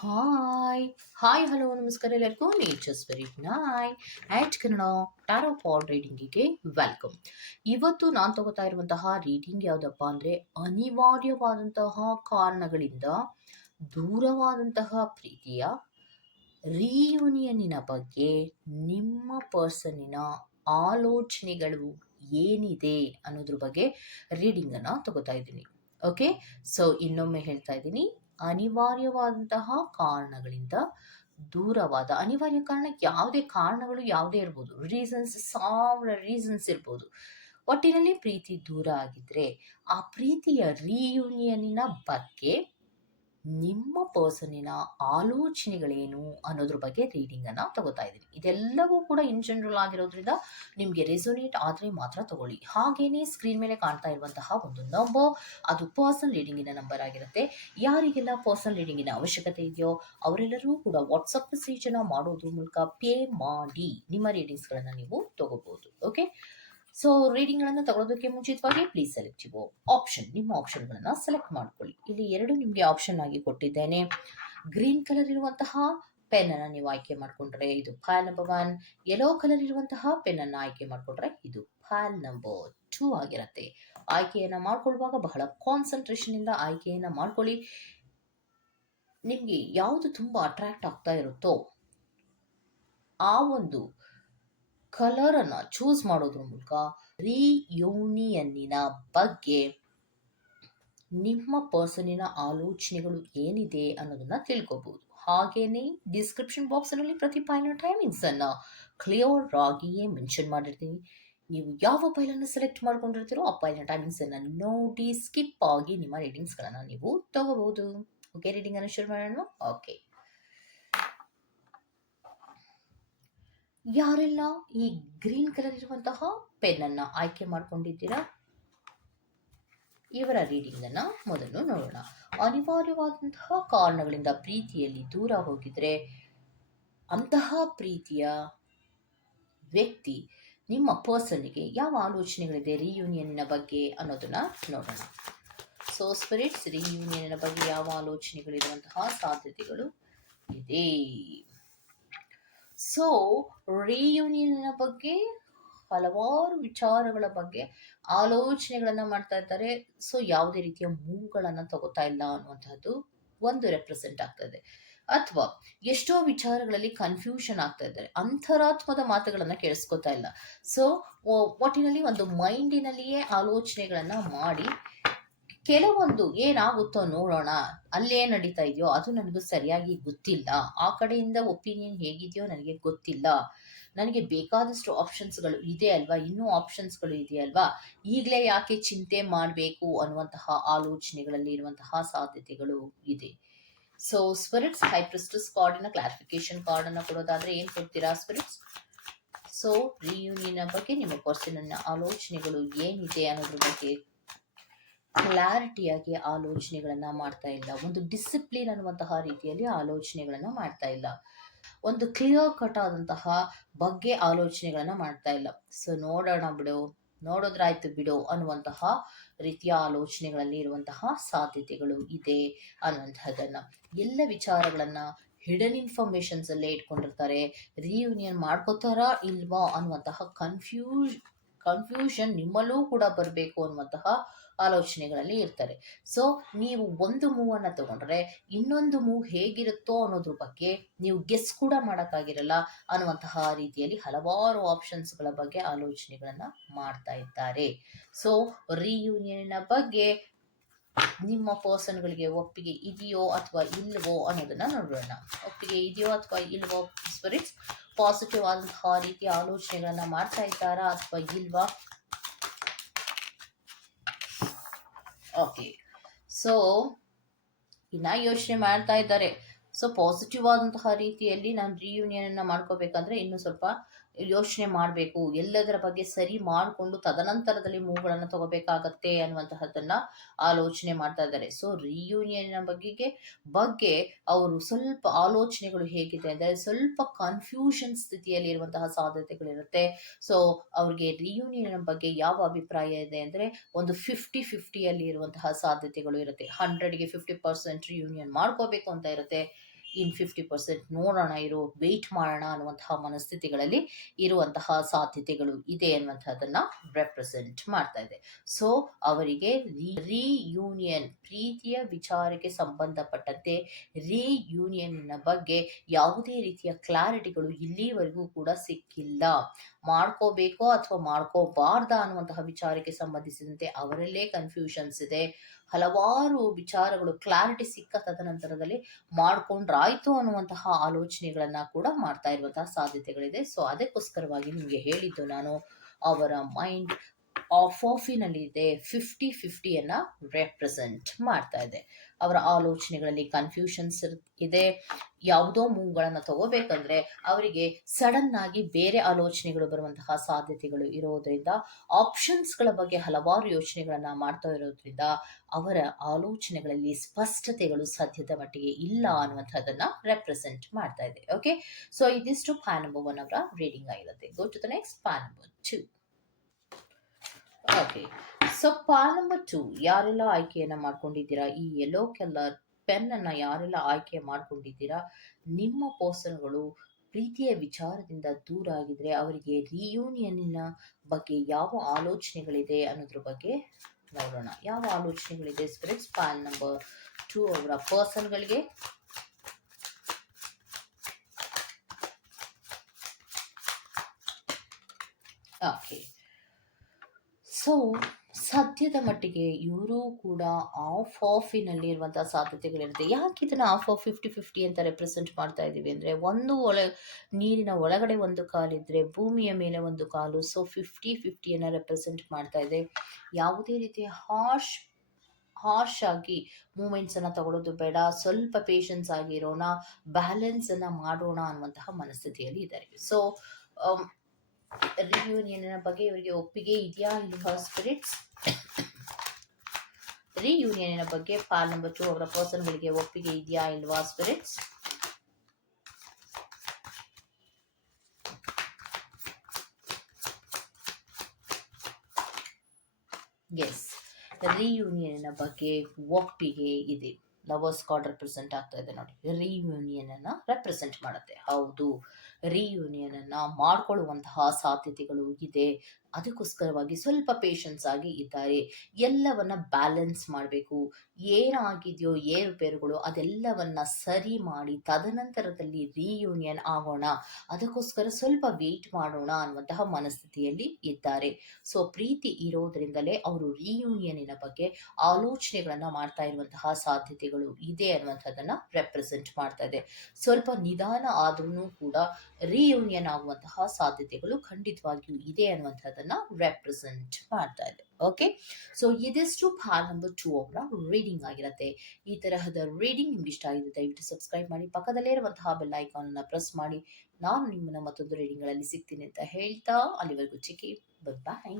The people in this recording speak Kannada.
ಹಾಯ್ ಹಾಯ್ ಹಲೋ ನಮಸ್ಕಾರ ಎಲ್ಲರಿಗೂ. Nature's very nice at Kannada tarot pile ರೀಡಿಂಗಿಗೆ welcome ಇವತ್ತು ನಾನು ತಗೋತಾ ಇರುವಂತಹ ರೀಡಿಂಗ್ ಯಾವುದಪ್ಪ ಅಂದರೆ ಅನಿವಾರ್ಯವಾದಂತಹ ಕಾರಣಗಳಿಂದ ದೂರವಾದಂತಹ ಪ್ರೀತಿಯ ರೀಯೂನಿಯನ್ನಿನ ಬಗ್ಗೆ ನಿಮ್ಮ ಪರ್ಸನಿನ ಆಲೋಚನೆಗಳು ಏನಿದೆ ಅನ್ನೋದ್ರ ಬಗ್ಗೆ ರೀಡಿಂಗನ್ನು ತಗೋತಾ ಇದ್ದೀನಿ. ಓಕೆ ಸೊ ಇನ್ನೊಮ್ಮೆ ಹೇಳ್ತಾ ಇದ್ದೀನಿ. ಅನಿವಾರ್ಯವಾದಂತಹ ಕಾರಣಗಳಿಂದ ದೂರವಾದ, ಅನಿವಾರ್ಯ ಕಾರಣ ಯಾವುದೇ ಕಾರಣಗಳು ಯಾವುದೇ ಇರ್ಬೋದು. ರೀಸನ್ಸ್ ಸಾವಿರ ರೀಸನ್ಸ್ ಇರ್ಬೋದು. ಒಟ್ಟಿನಲ್ಲಿ ಪ್ರೀತಿ ದೂರ ಆಗಿದ್ರೆ ಆ ಪ್ರೀತಿಯ ರೀಯೂನಿಯನ್ನಿನ ಬಗ್ಗೆ ನಿಮ್ಮ ಪರ್ಸನಿನ ಆಲೋಚನೆಗಳೇನು ಅನ್ನೋದ್ರ ಬಗ್ಗೆ ರೀಡಿಂಗನ್ನು ತಗೋತಾ ಇದ್ದೀನಿ ಇದೆಲ್ಲವೂ ಕೂಡ ಇನ್ ಜನರಲ್ ಆಗಿರೋದ್ರಿಂದ ನಿಮಗೆ ರೆಸೊನೇಟ್ ಆದರೆ ಮಾತ್ರ ತಗೊಳ್ಳಿ. ಹಾಗೇನೇ ಸ್ಕ್ರೀನ್ ಮೇಲೆ ಕಾಣ್ತಾ ಇರುವಂತಹ ಒಂದು ನಂಬರ್ ಅದು ಪರ್ಸನಲ್ ರೀಡಿಂಗಿನ ನಂಬರ್ ಆಗಿರುತ್ತೆ. ಯಾರಿಗೆಲ್ಲ ಪರ್ಸನಲ್ ರೀಡಿಂಗಿನ ಅವಶ್ಯಕತೆ ಇದೆಯೋ ಅವರೆಲ್ಲರೂ ಕೂಡ ವಾಟ್ಸಪ್ ಮೆಸೇಜನ್ನು ಮಾಡೋದ್ರ ಮೂಲಕ ಪೇ ಮಾಡಿ ನಿಮ್ಮ ರೀಡಿಂಗ್ಸ್ಗಳನ್ನು ನೀವು ತಗೋಬಹುದು ಓಕೆ ಸೊ ರೀಡಿಂಗ್ಗಳನ್ನು ತಗೊಳ್ಳೋದಕ್ಕೆ ಮುಂಚಿತವಾಗಿ ಪ್ಲೀಸ್ ಸೆಲೆಕ್ಟಿವ್ ಆಪ್ಷನ್ ನಿಮ್ಮ ಆಪ್ಷನ್ಗಳನ್ನು ಸೆಲೆಕ್ಟ್ ಮಾಡ್ಕೊಳ್ಳಿ. ಇಲ್ಲಿ ಎರಡು ನಿಮಗೆ ಆಪ್ಷನ್ ಆಗಿ ಕೊಟ್ಟಿದ್ದೇನೆ. ಗ್ರೀನ್ ಕಲರ್ ಇರುವಂತಹ ಪೆನ್ ಅನ್ನು ನೀವು ಆಯ್ಕೆ ಮಾಡಿಕೊಂಡ್ರೆ ಇದು pile number one yellow colour ಇರುವಂತಹ ಪೆನ್ ಅನ್ನು ಆಯ್ಕೆ ಮಾಡಿಕೊಂಡ್ರೆ ಇದು ಫೈಲ್ ನಂಬರ್ ಟೂ ಆಗಿರುತ್ತೆ. ಆಯ್ಕೆಯನ್ನ ಮಾಡ್ಕೊಳ್ಳುವಾಗ ಬಹಳ ಕಾನ್ಸಂಟ್ರೇಷನ್ ಇಂದ ಆಯ್ಕೆಯನ್ನ ಮಾಡ್ಕೊಳ್ಳಿ. ನಿಮಗೆ ಯಾವುದು ತುಂಬಾ ಅಟ್ರಾಕ್ಟ್ ಆಗ್ತಾ ಇರುತ್ತೋ ಆ ಒಂದು ಕಲರ್ ಅನ್ನ ಚೂಸ್ ಮಾಡೋದ್ರ ಮೂಲಕ ರಿಯೂನಿಯನ್ನಿನ ಬಗ್ಗೆ ನಿಮ್ಮ ಪರ್ಸನಿನ ಆಲೋಚನೆಗಳು ಏನಿದೆ ಅನ್ನೋದನ್ನ ತಿಳ್ಕೊಬಹುದು ಹಾಗೇನೆ ಡಿಸ್ಕ್ರಿಪ್ಷನ್ ಬಾಕ್ಸ್ನಲ್ಲಿ ಪ್ರತಿ ಫೈಲ್ನ ಟೈಮಿಂಗ್ಸ್ ಅನ್ನ ಕ್ಲಿಯರ್ ಆಗಿಯೇ ಮೆನ್ಷನ್ ಮಾಡಿರ್ತೀನಿ. ನೀವು ಯಾವ ಫೈಲ್ ಅನ್ನು ಸೆಲೆಕ್ಟ್ ಮಾಡ್ಕೊಂಡಿರ್ತೀರೋ ಆ ಫೈಲ್ನ ಟೈಮಿಂಗ್ಸ್ ಅನ್ನ ನೋಡಿ ಸ್ಕಿಪ್ ಆಗಿ ನಿಮ್ಮ ರೀಡಿಂಗ್ಸ್ ಗಳನ್ನ ನೀವು ತಗೋಬಹುದು ಓಕೆ ರೀಡಿಂಗ್ ಅನ್ನು ಶುರು ಮಾಡೋಣ. ಓಕೆ ಯಾರೆಲ್ಲ ಈ ಗ್ರೀನ್ ಕಲರ್ ಇರುವಂತಹ ಪೆನ್ ಅನ್ನ ಆಯ್ಕೆ ಮಾಡ್ಕೊಂಡಿದ್ದೀರಾ? ಇವರ ರೀಡಿಂಗ್ ಅನ್ನ ಮೊದಲು ನೋಡೋಣ. ಅನಿವಾರ್ಯವಾದಂತಹ ಕಾರಣಗಳಿಂದ ಪ್ರೀತಿಯಲ್ಲಿ ದೂರ ಹೋಗಿದ್ರೆ ಅಂತಹ ಪ್ರೀತಿಯ ವ್ಯಕ್ತಿ ನಿಮ್ಮ ಪರ್ಸನ್ಗೆ ಯಾವ ಆಲೋಚನೆಗಳಿದೆ? ರಿಯೂನಿಯನ್ನ ಬಗ್ಗೆ ಅನ್ನೋದನ್ನ ನೋಡೋಣ. ಸೊ ಸ್ಪಿರಿಟ್ಸ್ ರಿಯೂನಿಯನ್ನ ಬಗ್ಗೆ ಯಾವ ಆಲೋಚನೆಗಳಿರುವಂತಹ ಸಾಧ್ಯತೆಗಳು ಇದೆ? ಸೊ ರಿಯೂನಿಯನ್ನ ಬಗ್ಗೆ ಹಲವಾರು ವಿಚಾರಗಳ ಬಗ್ಗೆ ಆಲೋಚನೆಗಳನ್ನು ಮಾಡ್ತಾ ಇದ್ದಾರೆ. ಸೊ ಯಾವುದೇ ರೀತಿಯ ಮೂವ್ಗಳನ್ನು ತಗೋತಾ ಇಲ್ಲ ಅನ್ನುವಂಥದ್ದು ಒಂದು ರೆಪ್ರೆಸೆಂಟ್ ಆಗ್ತದೆ. ಅಥವಾ ಎಷ್ಟೋ ವಿಚಾರಗಳಲ್ಲಿ ಕನ್ಫ್ಯೂಷನ್ ಆಗ್ತಾ ಇದ್ದಾರೆ. ಅಂತರಾತ್ಮದ ಮಾತುಗಳನ್ನು ಕೇಳಿಸ್ಕೊತಾ ಇಲ್ಲ. ಸೊ ಒಟ್ಟಿನಲ್ಲಿ ಒಂದು ಮೈಂಡಿನಲ್ಲಿಯೇ ಆಲೋಚನೆಗಳನ್ನು ಮಾಡಿ ಕೆಲವೊಂದು ಏನಾಗುತ್ತೋ ನೋಡೋಣ. ಅಲ್ಲೇ ನಡೀತಾ ಇದೆಯೋ, ಅದು ನನಗೂ ಸರಿಯಾಗಿ ಗೊತ್ತಿಲ್ಲ. ಆ ಕಡೆಯಿಂದ ಒಪಿನಿಯನ್ ಹೇಗಿದೆಯೋ ನನಗೆ ಗೊತ್ತಿಲ್ಲ. ನನಗೆ ಬೇಕಾದಷ್ಟು ಆಪ್ಷನ್ಸ್ಗಳು ಇದೆ ಅಲ್ವಾ? ಇನ್ನೂ ಆಪ್ಷನ್ಸ್ಗಳು ಇದೆಯಲ್ವಾ ಈಗಲೇ ಯಾಕೆ ಚಿಂತೆ ಮಾಡಬೇಕು ಅನ್ನುವಂತಹ ಆಲೋಚನೆಗಳಲ್ಲಿ ಇರುವಂತಹ ಸಾಧ್ಯತೆಗಳು ಇದೆ. ಸೊ ಸ್ಪಿರಿಟ್ಸ್ ಹೈಪ್ರಿಸ್ಟಸ್ ಕಾರ್ಡಿನ ಕ್ಲಾರಿಫಿಕೇಶನ್ ಕಾರ್ಡ್ ಅನ್ನ ಕೊಡೋದಾದ್ರೆ ಏನ್ ಕೊಡ್ತೀರಾ ಸ್ಪಿರಿಟ್ಸ್ ಸೊ ರಿಯೂನಿಯನ್ ಬಗ್ಗೆ ನಿಮ್ಮ ಪರ್ಸನ್ನ ಆಲೋಚನೆಗಳು ಏನಿದೆ ಅನ್ನೋದ್ರ ಬಗ್ಗೆ ಕ್ಲಾರಿಟಿಯಾಗಿ ಆಲೋಚನೆಗಳನ್ನು ಮಾಡ್ತಾ ಇಲ್ಲ. ಒಂದು ಡಿಸಿಪ್ಲಿನ್ ಅನ್ನುವಂತಹ ರೀತಿಯಲ್ಲಿ ಆಲೋಚನೆಗಳನ್ನು ಮಾಡ್ತಾ ಇಲ್ಲ. ಒಂದು ಕ್ಲಿಯರ್ ಕಟ್ ಆದಂತಹ ಬಗ್ಗೆ ಆಲೋಚನೆಗಳನ್ನು ಮಾಡ್ತಾ ಇಲ್ಲ. ಸೊ ನೋಡೋಣ ಬಿಡು. ನೋಡೋದ್ರಾಯ್ತು ಬಿಡು ಅನ್ನುವಂತಹ ರೀತಿಯ ಆಲೋಚನೆಗಳಲ್ಲಿ ಇರುವಂತಹ ಸಾಧ್ಯತೆಗಳು ಇದೆ ಅನ್ನುವಂತಹದನ್ನ ಎಲ್ಲ ವಿಚಾರಗಳನ್ನು ಹಿಡನ್ ಇನ್ಫಾರ್ಮೇಶನ್ಸ್ ಅಲ್ಲೇ ಇಟ್ಕೊಂಡಿರ್ತಾರೆ. ರಿಯೂನಿಯನ್ ಮಾಡ್ಕೋತಾರಾ ಇಲ್ವಾ ಅನ್ನುವಂತಹ ಕನ್ಫ್ಯೂಷ್ ಕನ್ಫ್ಯೂಷನ್ ನಿಮ್ಮಲ್ಲೂ ಕೂಡ ಬರಬೇಕು ಅನ್ನುವಂತಹ ಆಲೋಚನೆಗಳಲ್ಲಿ ಇರ್ತಾರೆ. ಸೊ ನೀವು ಒಂದು ಮೂವನ್ನು ತಗೊಂಡ್ರೆ ಇನ್ನೊಂದು ಮೂವ್ ಹೇಗಿರುತ್ತೋ ಅನ್ನೋದ್ರ ಬಗ್ಗೆ ನೀವು ಗೆಸ್ ಕೂಡ ಮಾಡೋಕ್ಕಾಗಿರಲ್ಲ ಅನ್ನುವಂತಹ ರೀತಿಯಲ್ಲಿ ಹಲವಾರು ಆಪ್ಷನ್ಸ್ಗಳ ಬಗ್ಗೆ ಆಲೋಚನೆಗಳನ್ನ ಮಾಡ್ತಾ ಇದ್ದಾರೆ. ಸೊ ರಿಯೂನಿಯನ್ನ ಬಗ್ಗೆ ನಿಮ್ಮ ಪರ್ಸನ್ಗಳಿಗೆ ಒಪ್ಪಿಗೆ ಇದೆಯೋ ಅಥವಾ ಇಲ್ವೋ ಅನ್ನೋದನ್ನ ನೋಡೋಣ. ಒಪ್ಪಿಗೆ ಇದೆಯೋ ಅಥವಾ ಇಲ್ವೋ ಸ್ಪಿರಿಟ್ಸ್ ಪಾಸಿಟಿವ್ ಆದಂತಹ ರೀತಿಯ ಆಲೋಚನೆಗಳನ್ನ ಮಾಡ್ತಾ ಇದ್ದಾರಾ ಅಥವಾ ಇಲ್ವಾ ಓಕೆ ಸೊ ಇನ್ನ ಯೋಚನೆ ಮಾಡ್ತಾ ಇದ್ದಾರೆ. ಸೊ ಪಾಸಿಟಿವ್ ಆದಂತಹ ರೀತಿಯಲ್ಲಿ ನಾನು ರಿಯೂನಿಯನ್ ಅನ್ನ ಮಾಡ್ಕೋಬೇಕಂದ್ರೆ ಇನ್ನು ಸ್ವಲ್ಪ ಯೋಚನೆ ಮಾಡಬೇಕು, ಎಲ್ಲದರ ಬಗ್ಗೆ ಸರಿ ಮಾಡಿಕೊಂಡು ತದನಂತರದಲ್ಲಿ ಮೂವ್ಗಳನ್ನು ತಗೋಬೇಕಾಗತ್ತೆ ಅನ್ನುವಂತಹದ್ದನ್ನ ಆಲೋಚನೆ ಮಾಡ್ತಾ ಇದ್ದಾರೆ. ಸೊ ರಿಯೂನಿಯನ್ನ ಬಗ್ಗೆ ಬಗ್ಗೆ ಅವರು ಸ್ವಲ್ಪ ಆಲೋಚನೆಗಳು ಹೇಗಿದೆ ಅಂದರೆ ಸ್ವಲ್ಪ ಕನ್ಫ್ಯೂಷನ್ ಸ್ಥಿತಿಯಲ್ಲಿ ಇರುವಂತಹ ಸಾಧ್ಯತೆಗಳಿರುತ್ತೆ. ಸೊ ಅವ್ರಿಗೆ ರಿಯೂನಿಯನ್ ಬಗ್ಗೆ ಯಾವ ಅಭಿಪ್ರಾಯ ಇದೆ ಅಂದರೆ ಒಂದು ಫಿಫ್ಟಿ ಫಿಫ್ಟಿಯಲ್ಲಿ ಇರುವಂತಹ ಸಾಧ್ಯತೆಗಳು ಇರುತ್ತೆ. ಹಂಡ್ರೆಡ್ಗೆ ಫಿಫ್ಟಿ ಪರ್ಸೆಂಟ್ ರಿಯೂನಿಯನ್ ಮಾಡ್ಕೋಬೇಕು ಅಂತ ಇರುತ್ತೆ. ಇನ್ ಫಿಫ್ಟಿ ಪರ್ಸೆಂಟ್ ನೋಡೋಣ, ಇರು ವೆಯ್ಟ್ ಮಾಡೋಣ ಅನ್ನುವಂತಹ ಮನಸ್ಥಿತಿಗಳಲ್ಲಿ ಇರುವಂತಹ ಸಾಧ್ಯತೆಗಳು ಇದೆ ಅನ್ನುವಂಥದ್ದನ್ನ ರೆಪ್ರೆಸೆಂಟ್ ಮಾಡ್ತಾ ಇದೆ. ಸೊ ಅವರಿಗೆ ರಿಯೂನಿಯನ್ ಪ್ರೀತಿಯ ವಿಚಾರಕ್ಕೆ ಸಂಬಂಧಪಟ್ಟಂತೆ ರಿಯೂನಿಯನ್ ಬಗ್ಗೆ ಯಾವುದೇ ರೀತಿಯ ಕ್ಲಾರಿಟಿಗಳು ಇಲ್ಲಿವರೆಗೂ ಕೂಡ ಸಿಕ್ಕಿಲ್ಲ. ಮಾಡ್ಕೋಬೇಕೋ ಅಥವಾ ಮಾಡ್ಕೋಬಾರ್ದ ಅನ್ನುವಂತಹ ವಿಚಾರಕ್ಕೆ ಸಂಬಂಧಿಸಿದಂತೆ ಅವರಲ್ಲೇ ಕನ್ಫ್ಯೂಷನ್ಸ್ ಇದೆ. ಹಲವಾರು ವಿಚಾರಗಳು ಕ್ಲಾರಿಟಿ ಸಿಕ್ಕ ತದನಂತರದಲ್ಲಿ ಮಾಡ್ಕೊಂಡ್ರಾಯ್ತು ಅನ್ನುವಂತಹ ಆಲೋಚನೆಗಳನ್ನ ಕೂಡ ಮಾಡ್ತಾ ಇರುವಂತಹ ಸಾಧ್ಯತೆಗಳಿದೆ. ಸೊ ಅದಕ್ಕೋಸ್ಕರವಾಗಿ ನಿಮಗೆ ಹೇಳಿದ್ದು ನಾನು ಅವರ ಮೈಂಡ್ ಆಫ್ ಆಫಿನಲ್ಲಿದೆ ಫಿಫ್ಟಿ ಫಿಫ್ಟಿಯನ್ನ ರೆಪ್ರೆಸೆಂಟ್ ಮಾಡ್ತಾ ಇದೆ. ಅವರ ಆಲೋಚನೆಗಳಲ್ಲಿ ಕನ್ಫ್ಯೂಷನ್ಸ್ ಇದೆ. ಯಾವುದೋ ಮೂವ್ಗಳನ್ನು ತಗೋಬೇಕಂದ್ರೆ ಅವರಿಗೆ ಸಡನ್ ಆಗಿ ಬೇರೆ ಆಲೋಚನೆಗಳು ಬರುವಂತಹ ಸಾಧ್ಯತೆಗಳು ಇರೋದ್ರಿಂದ ಆಪ್ಷನ್ಸ್ಗಳ ಬಗ್ಗೆ ಹಲವಾರು ಯೋಚನೆಗಳನ್ನ ಮಾಡ್ತಾ ಇರೋದ್ರಿಂದ ಅವರ ಆಲೋಚನೆಗಳಲ್ಲಿ ಸ್ಪಷ್ಟತೆಗಳು ಸದ್ಯದ ಮಟ್ಟಿಗೆ ಇಲ್ಲ ಅನ್ನುವಂಥದ್ದನ್ನ ರೆಪ್ರೆಸೆಂಟ್ ಮಾಡ್ತಾ ಇದೆ. ಓಕೆ ಸೊ ಇದಿಷ್ಟು ಪ್ಯಾನ್ ನಂಬರ್ ಒನ್ ಅವರ ರೀಡಿಂಗ್ ಆಗಿರುತ್ತೆ. Go to the next pile number two okay so pile number two ಯಾರೆಲ್ಲ ಆಯ್ಕೆಯನ್ನ ಮಾಡ್ಕೊಂಡಿದ್ದೀರಾ? ಈ ಯೆಲ್ಲೋ ಕಲರ್ ಪೆನ್ನನ್ನು ಯಾರೆಲ್ಲ ಆಯ್ಕೆ ಮಾಡ್ಕೊಂಡಿದ್ದೀರಾ? ನಿಮ್ಮ ಪರ್ಸನ್ಗಳು ಪ್ರೀತಿಯ ವಿಚಾರದಿಂದ ದೂರ ಆಗಿದ್ರೆ ಅವರಿಗೆ ರಿಯೂನಿಯನ್ನಿನ ಬಗ್ಗೆ ಯಾವ ಆಲೋಚನೆಗಳಿದೆ ಅನ್ನೋದ್ರ ಬಗ್ಗೆ ನೋಡೋಣ. ಯಾವ ಆಲೋಚನೆಗಳಿದೆ? ಸ್ಪಿರಿಟ್ಸ್ ಪಾಲ್ ನಂಬರ್ ಟೂ ಅವರ ಪರ್ಸನ್ಗಳಿಗೆ ಓಕೆ ಸೊ ಸದ್ಯದ ಮಟ್ಟಿಗೆ ಇವರು ಕೂಡ ಆಫ್ ಆಫಿನಲ್ಲಿ ಸಾಧ್ಯತೆಗಳಿರುತ್ತೆ. ಯಾಕೆ ಇದನ್ನ ಆಫ್ ಆಫ್ ಫಿಫ್ಟಿ ಫಿಫ್ಟಿ ಅಂತ ರೆಪ್ರೆಸೆಂಟ್ ಮಾಡ್ತಾ ಇದ್ದೀವಿ ಅಂದರೆ ಒಂದು ಒಳ, ನೀರಿನ ಒಳಗಡೆ ಒಂದು ಕಾಲಿದ್ರೆ ಭೂಮಿಯ ಮೇಲೆ ಒಂದು ಕಾಲು ಸೊ ಫಿಫ್ಟಿ ಫಿಫ್ಟಿಯನ್ನು ರೆಪ್ರೆಸೆಂಟ್ ಮಾಡ್ತಾ ಇದೆ. ಯಾವುದೇ ರೀತಿಯ ಹಾರ್ಶ್ ಹಾರ್ಶ್ ಆಗಿ ಮೂಮೆಂಟ್ಸ್ ಅನ್ನ ತಗೊಳ್ಳೋದು ಬೇಡ. ಸ್ವಲ್ಪ ಪೇಷನ್ಸ್ ಆಗಿರೋಣ ಬ್ಯಾಲೆನ್ಸ್ ಅನ್ನ ಮಾಡೋಣ ಅನ್ನುವಂತಹ ಮನಸ್ಥಿತಿಯಲ್ಲಿ ಇದ್ದಾರೆ. ಸೊ ರಿಯೂನಿಯನ್ ಬಗ್ಗೆ ಇವರಿಗೆ ಒಪ್ಪಿಗೆ ಇದೆಯಾ ಇಲ್ವಾ ಸ್ಪಿರಿಟ್ಸ್ ರಿಯೂನಿಯನ್ ಬಗ್ಗೆ ಪಾಲ್ ನಂಬರ್ ಟು ಅವರ ಪರ್ಸನ್ಗಳಿಗೆ ಒಪ್ಪಿಗೆ ಇದೆಯಾ ಇಲ್ವಾ ಸ್ಪಿರಿಟ್ಸ್ ಎಸ್ ರಿಯೂನಿಯನ್ನ ಬಗ್ಗೆ ಒಪ್ಪಿಗೆ ಇದೆ. ಲವರ್ಸ್ ಕಾರ್ಡ್ ರೆಪ್ರೆಸೆಂಟ್ ಆಗ್ತಾ ಇದೆ ನೋಡಿ. ರಿಯೂನಿಯನ್ ಅನ್ನ ರೆಪ್ರೆಸೆಂಟ್ ಮಾಡುತ್ತೆ. ಹೌದು. ರಿಯೂನಿಯನ್ ಅನ್ನ ಮಾಡ್ಕೊಳ್ಳುವಂತಹ ಸಾಧ್ಯತೆಗಳು ಇದೆ. ಅದಕ್ಕೋಸ್ಕರವಾಗಿ ಸ್ವಲ್ಪ ಪೇಷನ್ಸ್ ಆಗಿ ಇದ್ದಾರೆ. ಎಲ್ಲವನ್ನ ಬ್ಯಾಲೆನ್ಸ್ ಮಾಡಬೇಕು. ಏನಾಗಿದೆಯೋ ಏರುಪೇರುಗಳು ಅದೆಲ್ಲವನ್ನ ಸರಿ ಮಾಡಿ ತದನಂತರದಲ್ಲಿ ರಿಯೂನಿಯನ್ ಆಗೋಣ. ಅದಕ್ಕೋಸ್ಕರ ಸ್ವಲ್ಪ ವೇಟ್ ಮಾಡೋಣ ಅನ್ನುವಂತಹ ಮನಸ್ಥಿತಿಯಲ್ಲಿ ಇದ್ದಾರೆ. ಸೊ ಪ್ರೀತಿ ಇರೋದ್ರಿಂದಲೇ ಅವರು ರಿಯೂನಿಯನ್ನಿನ ಬಗ್ಗೆ ಆಲೋಚನೆಗಳನ್ನ ಮಾಡ್ತಾ ಇರುವಂತಹ ಸಾಧ್ಯತೆಗಳು ಇದೆ ಅನ್ನುವಂಥದ್ದನ್ನ ರೆಪ್ರೆಸೆಂಟ್ ಮಾಡ್ತಾ ಇದೆ. ಸ್ವಲ್ಪ ನಿಧಾನ ಆದ್ರೂ ಕೂಡ ರಿಯೂನಿಯನ್ ಆಗುವಂತಹ ಸಾಧ್ಯತೆಗಳು ಖಂಡಿತವಾಗಿಯೂ ಇದೆ ಅನ್ನುವಂಥದ್ದನ್ನ ರೆಪ್ರೆಸೆಂಟ್ ಮಾಡ್ತಾ ಇದೆ. ಓಕೆ ಸೊ ಇದಿಷ್ಟು ಪಾಲ್ ನಂಬರ್ ಟೂ ಅವರ ರೀಡಿಂಗ್ ಆಗಿರುತ್ತೆ. ಈ ತರಹದ ರೀಡಿಂಗ್ ನಿಮ್ಗೆ ಇಷ್ಟ ಆಗಿದೆ, ದಯವಿಟ್ಟು ಸಬ್ಸ್ಕ್ರೈಬ್ ಮಾಡಿ. ಪಕ್ಕದಲ್ಲೇ ಇರುವಂತಹ ಬೆಲ್ ಐಕಾನ್ ಅನ್ನ ಪ್ರೆಸ್ ಮಾಡಿ. ನಾನು ನಿಮ್ಮನ್ನ ಮತ್ತೊಂದು ರೀಡಿಂಗ್ಗಳಲ್ಲಿ ಸಿಗ್ತೀನಿ ಅಂತ ಹೇಳ್ತಾ, ಅಲ್ಲಿವರೆಗೂ ಚಿಕ್ಕಿ ಬಾಯ್